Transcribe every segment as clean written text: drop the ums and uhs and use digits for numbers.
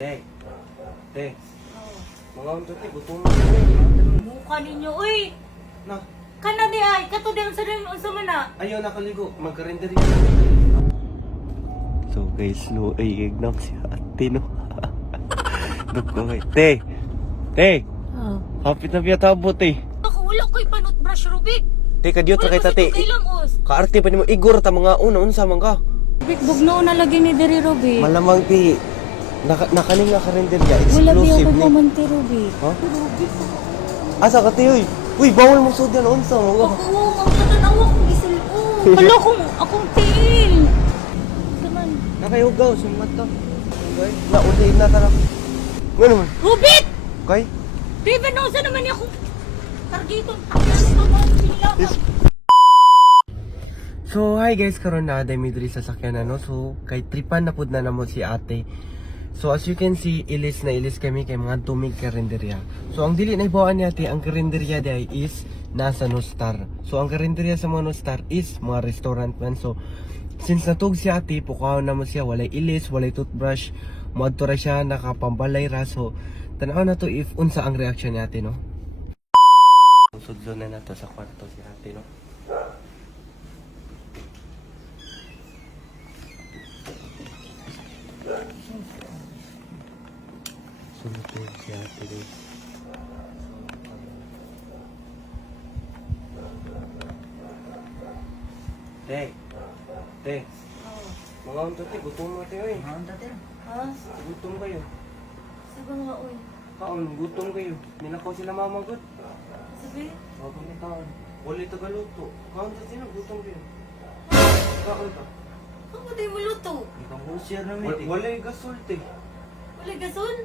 Te, te, Oh. mga unto te, gutom mo te. Mukha ninyo, uy! Na, Kana di ay, kato di ang sarili mo sa mana. ayaw nakaligo, magka-render yan. So guys, no, ay ignak si ate, no. Dugkay. Te, Oh. hapit na biya tabo, te. Ako wala ko'y panot brush Rubik. Te, kadiyot ra kay tate. Kailang os. Kaarte pa nimo igor ta mga unsa man ka. Rubik, bugno na lagi ni Diri Rubik. Malamang ti, nakaning nga ka-render ya, Wala biyo exclusive ko ni. kumanti Rubik. Ha? Rubik. Asa ka te, uy? Uy, bawal mo sudyan, unsa mo ka. Ako, ang katanawa kong isilpon. Hala akong tiil. Kaman. Nakayugaw, sumat to. Okay, naulay na tara. Ngano man? Rubik! Okay? David, no, saan naman niya akong targeton? Ano ba? Pinila. So hi guys, karon na dami diri sa sakyanan no. So kay tripan na pud na namo si ate. So as you can see, ilis na ilis kami kay mga tumig karinderya. So ang dili na ibawaan ni ate, ang karinderya day is nasa Nostar. So ang karinderya sa mga Nostar is mga restaurant man. So since natug si ate, pukaw na mo siya, walay ilis, walay toothbrush, moadto ra siya nakapambalay ra. So tan-aw na to if unsa ang reaction ni ate no. Sudlo na nato sa kwarto si ate no. Sumutog si ate guys. Te, mga unto te, gutom mo te oy. Ha? Gutom kayo. Sabi nga, uy. Kaon, gutom kayo. Ninakaw sila mamagot. Sabi? Wapang na taon. Wala tagaluto. Kaon sa sila, gutom kayo. Kaon ta. Ako di mo luto. Ikaw mo siya namin. Wala yung gasol te. Wala gasol?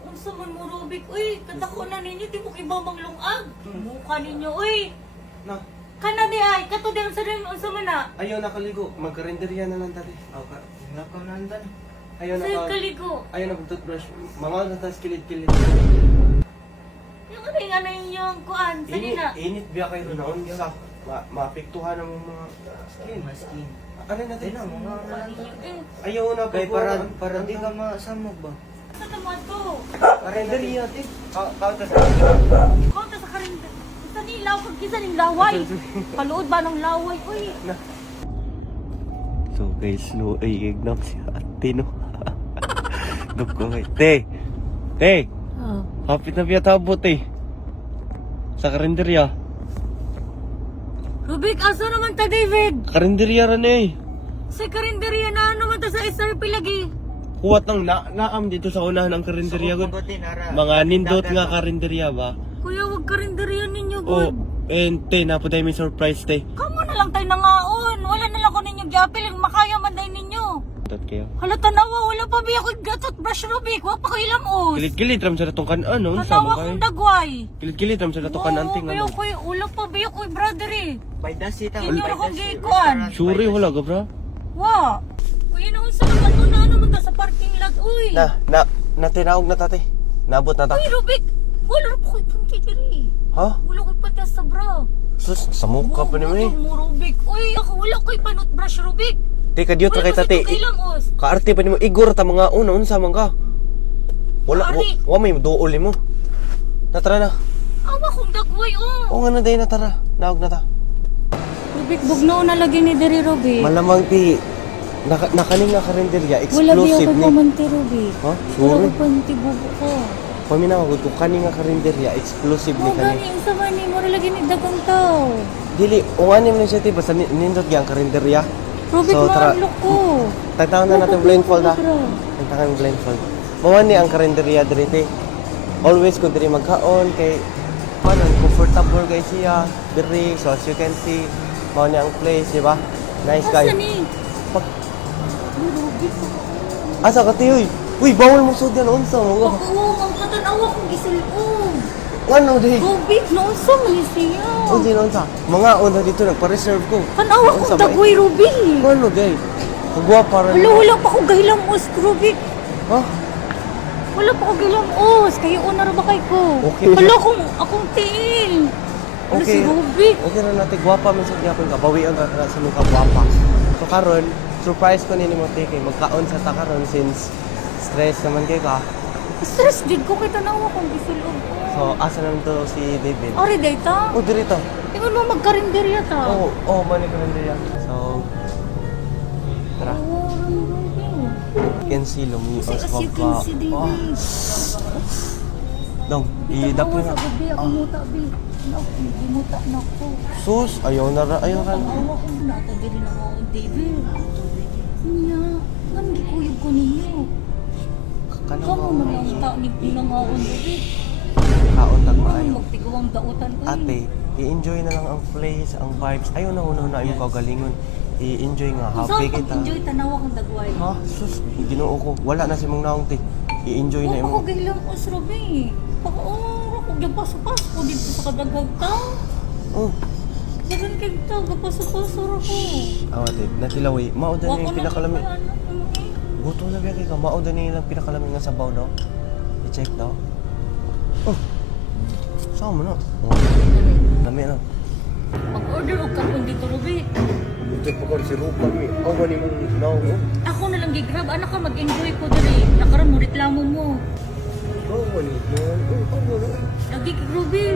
Unsa man mo Rubik, uy, katako na ninyo, di mo kibamang lungag. Mukha ninyo, uy. Na, Kana di ay, kato di ang sarili mo sa mana. ayaw nakaligo. Magka-render yan na lang tate. Okay, nakaw na andan. Ayaw Sa'yo na kaligo. ayaw na toothbrush. Mga natas kilid-kilid. Yung ano yung ano yung kuan, sanina. Init biya kayo noon sa maapektuhan ng mga skin. Maskin. Ano na Ay din? na, mga Eh, Ayaw na kay pagkuhan. para di ka masamog ba? sa tama to. Render yan te. Kauta sa Konta sa karinda. Sa nilaw, pag kisa ning laway. Paluod ba ng laway, uy. So guys, no, ay ignak si ate no. Dugkay. Te, Oh. hapit na biya tabo te. Sa karinderya. Rubik, asa naman ta, David? Karinderya rin eh. Sa karinderya na ano man ta sa SRP lagi. Kuwat ng naam dito sa unahan ng karinderya gud. Mga nindot nga karinderya ba? Kuya, wag karinderya ninyo, Oh, good. and te, napuday may surprise te. Kamo na lang tayo nangaon. Wala na lang ko ninyo gyapil. Makaya man tayo ninyo. Dot kayo. Hala, tanawa. Wala pa biya ko gatot brush Rubik. Wala pa ko ilamos. Kilit-kilit ram sa datong ano, unsa Tanawa mo kay? kong dagway. Kilit-kilit ram sa datong anting biya ano. ko. Wala pa biya ko brother eh. By the seat ang Inyo na kong gikuan. Sure wala ka bra? Wa. Kuya na unsa naman to na naman ta sa parking lot. Uy. Na tinawag na tate. Nabot na ta. Uy, Rubik. Wala pa ko punti diri. Ha? Wala ko pati sa bra. Sus, sa mukha pa naman eh. Mo Rubik. Uy, ako wala ko'y panot brush Rubik. Te, kadiyot ra kay tate. Kailang os. Kaarte pa nimo igor ta mga unsa man ka? Wala Ari. wa may duol nimo. Natara na. Awa kong dagway oh. O nga na day natara. Naog na ta. Rubik, bugno na lagi ni Diri Rubik. Malamang ti nakaning nga karinderya Wala biya exclusive ko ni. kumanti Rubik. Ha? Wala Sure. ko panti bubo ko. Paminaw gud ko kaning nga karinderya exclusive ni Oh, kani. gani, isa man ni mo lagi ni dagang tao. Dili, o ani man siya ti basta nindot gyang karinderya. Rubik, So, tara. maadlok ko. Tagtaw na natin blindfold ha. Bro. Tagtaw ng blindfold. Mawani ang karinderya diri te. Always ko diri magkaon kay paano comfortable kay siya diri, so as you can see mawani ang place, di ba? Nice Asa guy. ni? Pag- Rubik. Asa ka ti uy? Uy, bawal mo sudyan unsa mo. Ako, ang katanawa kong isilpon. Ano di? Rubik, naunsa man ni siya. Unsa unsa? Mga una dito nagpa-reserve ko. Tanawa Unsa kong ba? dagway Rubik. Ano day? Kagwa para Wala pa ko gahilang os, Rubik. Ha? Wala pa ko gahilang os. Kayo una ra ba kay ko? Okay. Wala akong tiil. Ano si Okay. Rubik? Okay na natin, gwapa man sa gyapon ka, bawian ka sa mga gwapa. So karon, surprise ko nini mo tiki, magkaon sa ta karon since Stress naman kayo ka. Stress din ko kita na akong gisulog ko. So, asa naman to si David? Ari data. Oh, dirito. Tingnan mo magkarinderya ta. Oh, mani ko lang diyan. So, tara. Oh, You can see Lumi Kasi as as you can see, David. Dong, idapoy na. Sa gabi, ako muta, Bi. Gimuta na ako. Sus, ayaw na ra, ayaw ra. Awa ko na ito din na ako, David. Niya, nang gikuyog ko ninyo. Kanang Kamu man ang tanig pinangaon, David. kaon tag Ay, maayo. magtigawang dautan ko Ate, i-enjoy na lang ang place, ang vibes. Ayaw na una yung kagalingon. I-enjoy nga, Kung happy saan kita. pag-enjoy, tanawa kang dagway. Ha? Sus, ginoo ko. Wala na si mong naong te. I-enjoy na Kung ako yung... gailang usrobe. Pag-oras, kung gapas-pas ko dito sa kadagag tao. Oh, Dagan kay tao, gapas-pasor ako. awate, natilaway. Mauda na yung pinakalamig. Buto na biya kay ka. Mauda na yung pinakalamig nga sabaw daw. I-check daw. Oh, saan mo na? Oh, dami na. Pag-order o kapon dito, Ruby. Check mo ko si Rupa mi. Ako ba ni mong naong mo? Ako na lang gigrab. Anak ka, mag-enjoy ko dali. Nakaroon mo, reklamo mo. Ako ba ni mong? Ako ba na? Lagi kay Ruby.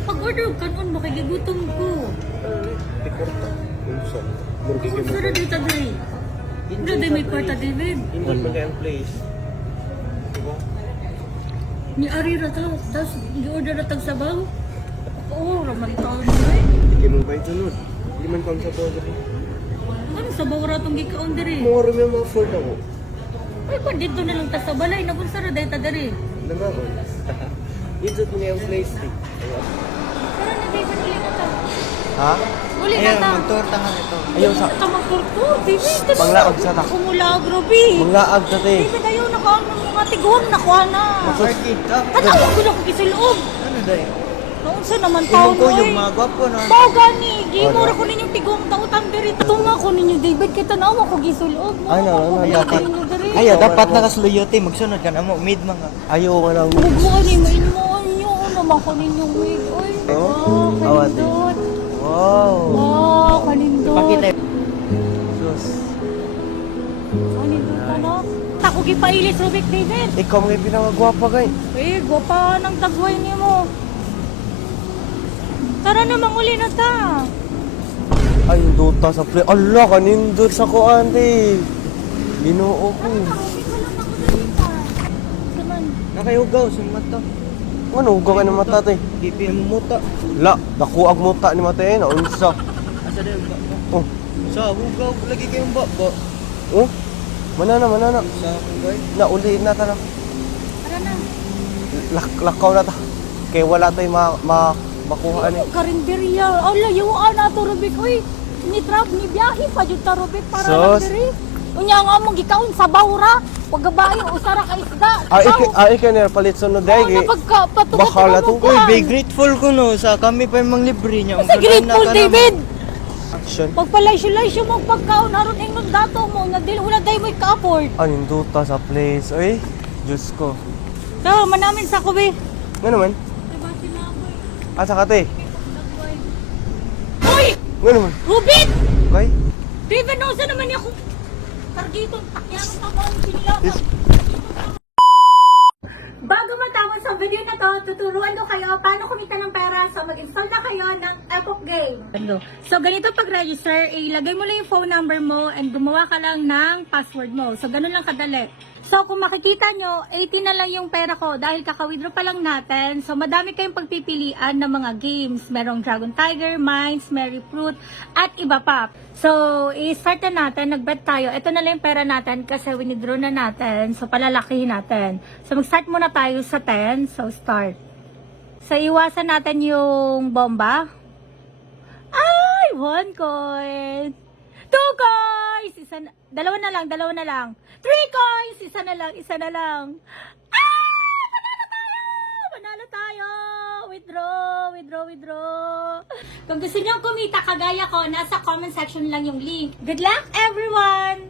Pag-order o kanon, makikigutom ko. Tikorta. Unsa? Murgi Kung ka mo. saan dito, dali. Hindi, di may kwarta, David. Hindi man kaya ang place. Diba? Ni Ari ra to. Tapos, i-order na tag sabaw. Oo, raman taon mo eh. Hindi mo ba ito nun? Hindi man kang sa bodo. Ano sabaw ra itong gikaon diri? Mga rin yung mga food ako. Ay, pa dito na lang ta sa balay. Nakunsa ra dahil ta diri. Nangaon. Dito mo nga yung place. Pero na David, uli na ta. Ha? Uli na Ayan, ta. magtorta nga ito. Ayaw sa... Ito magturtur. David, ito Panglaog sa ta. Kumulaog, Ruby. Manglaag ta te. David, ayaw na kaon ng mga tiguan na kuha na. Party, ta. Tatawa ko na ko kisiloob. Ano dahi? Noon sa naman taon Imong ko mo yung eh. mga gwapo na. Bao gani, gimura ko ninyong tigong tautan diri. Tunga ko ninyo, David, kita na ako gisuloob. Ay, no, no, dapat. ninyo diri. Kaya dapat nakasluyote, magsunod ka na mo, mid mga. Ayaw ka lang. Huwag mo ka ni mainmoan nyo. Naman ko ninyong wig. Oy, Oh, wow, awat eh. kanindot. Wow. Wow, kanindot. Pakita. Sus. Kanindot ka na. Ako gipailis, Rubik, David. Ikaw mga pinangagwapa kay. Eh, gwapa ng tagway ni mo. Tara na, manguli na ta. Ay, yung duta sa play. Allah, kanindot sa kuan te. Ginoo ko. Rubik, walang makulit pa. Saman. Nakayugaw sa mata. Ano, huwag ka ng mata te. Gipi mo muta. La, nakuag mo ta ni mata eh. Naunsa. Asa dahi ba? Oh, Sa hugaw, lagi kayong ba? oh. Manana, manana. Sa hugaw. Nauliin na ta na. Tara na. Lakaw na ta. Kaya wala tayo makuha ni. Karinderya. Oh, layuan na to, Rubik. Uy, ni biyahe pa dyan ta, Rubik, para Sus. lang diri. Unya nga mong gikaon sa bawra. Huwag gabayo, usara ka isda. Ay, ka na palit sunod Oo, dahil. Bahala napagpatugat to. Uy, be grateful ko no, sa kami pa yung mga libre niya. Kasi grateful, David. Action. Pagpalaysyo-laysyo mo pagkaon, haron ingnon dato mo. Nadil, wala tayo mo ika-afford. Anong duta sa place? Uy, Diyos ko. So, manamin sa kubi. Nga naman? Diba sila ako eh? Asa ka te? Uy! Nga naman? Rubin! Kay? David, nausa naman niya kung targetong takyan ang tamang sinilaman. Bago matapos sa video na to, tuturuan ko kayo paano kumita ng pera. So, mag-install na kayo ng Epoch Game. So, ganito pag-register, ilagay mo lang yung phone number mo and gumawa ka lang ng password mo. So, ganun lang kadali. So, kung makikita nyo, 80 na lang yung pera ko dahil kaka-withdraw pa lang natin. So, madami kayong pagpipilian ng mga games. Merong Dragon Tiger, Mines, Mary Fruit, at iba pa. So, i-start na natin. Nag-bet tayo. Ito na lang yung pera natin kasi winidraw na natin. So, palalakihin natin. So, mag-start muna tayo sa 10. So, start. So, iwasan natin yung bomba. Ay! 1 coin! 2 coins! Dalawa na lang. 3 coins! Isa na lang. Ah! Panalo tayo! Withdraw! Kung gusto nyo kumita kagaya ko, nasa comment section lang yung link. Good luck, everyone!